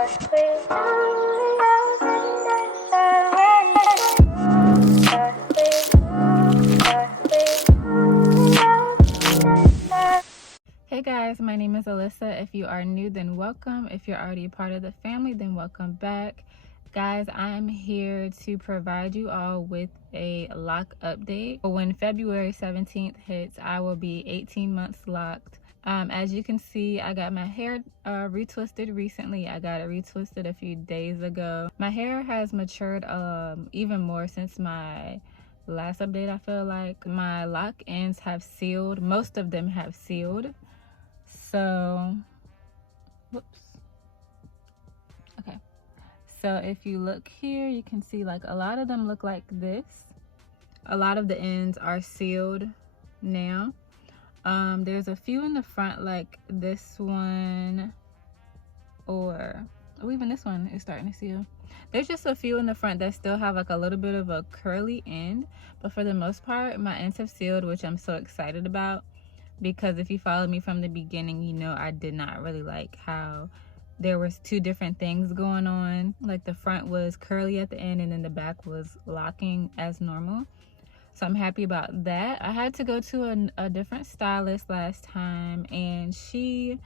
Hey guys, my name is Alyssa. If you are new, then welcome. If you're already a part of the family, then welcome back. Guys, I'm here to provide you all with a lock update. When February 17th hits, I will be 18 months locked. As you can see, I got my hair retwisted recently. I got it retwisted a few days ago. My hair has matured even more since my last update. I feel like my lock ends have sealed. Most of them have sealed. So, whoops. Okay. So if you look here, you can see like a lot of them look like this. A lot of the ends are sealed now. There's a few in the front like this one, or even this one is starting to seal. There's just a few in the front that still have like a little bit of a curly end, but for the most part, my ends have sealed, which I'm so excited about. Because if you followed me from the beginning, you know I did not really like how there was two different things going on. Like the front was curly at the end and then the back was locking as normal. So I'm happy about that. I had to go to a different stylist last time, and she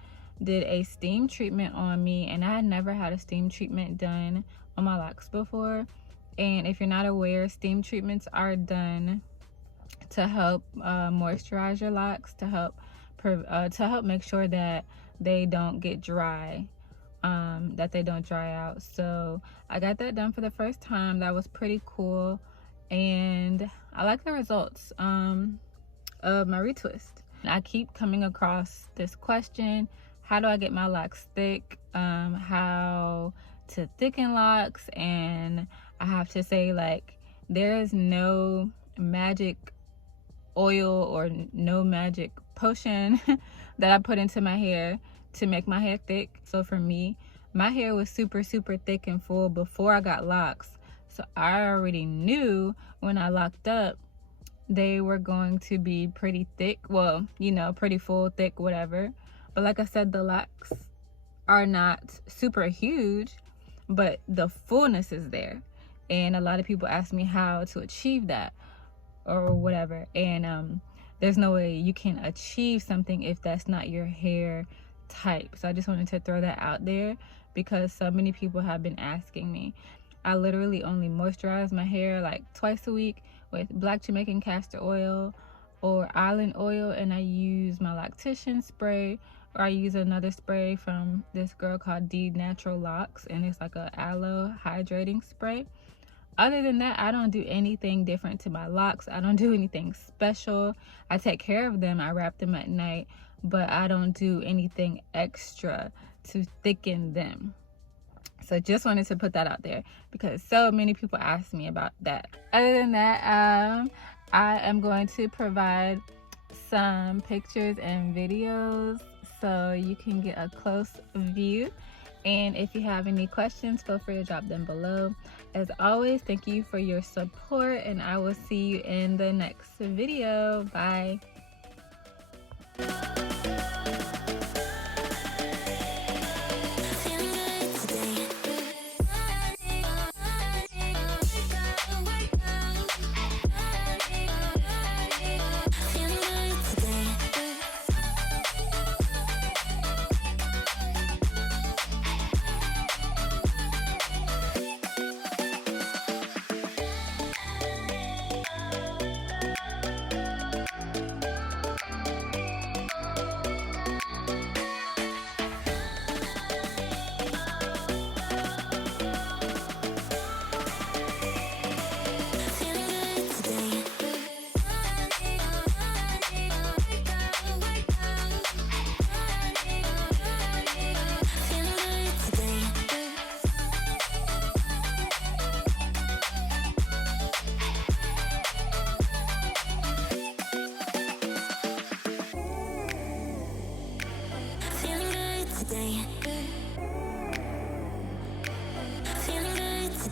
did a steam treatment on me, and I had never had a steam treatment done on my locks before. And if you're not aware, steam treatments are done to help moisturize your locks, to help make sure that they don't get dry, that they don't dry out. So I got that done for the first time. That was pretty cool, and I like the results of my retwist. I keep coming across this question: how do I get my locks thick? How to thicken locks? And I have to say, like, there is no magic oil or no magic potion that I put into my hair to make my hair thick. So for me, my hair was super thick and full before I got locks, so I already knew when I locked up they were going to be pretty thick. Well, you know, pretty full, thick, whatever. But like I said, the locks are not super huge, but the fullness is there, and a lot of people ask me how to achieve that or whatever, and there's no way you can achieve something if that's not your hair type. So I just wanted to throw that out there because so many people have been asking me. I literally only moisturize my hair like twice a week with Black Jamaican Castor Oil or Island Oil, and I use my loctician spray, or I use another spray from this girl called D Natural Locks, and it's like a aloe hydrating spray. Other than that, I don't do anything different to my locks. I don't do anything special. I take care of them. I wrap them at night, but I don't do anything extra to thicken them. So just wanted to put that out there because so many people ask me about that. Other than that, I am going to provide some pictures and videos so you can get a close view. And if you have any questions, feel free to drop them below. As always, thank you for your support, and I will see you in the next video. Bye.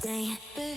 today.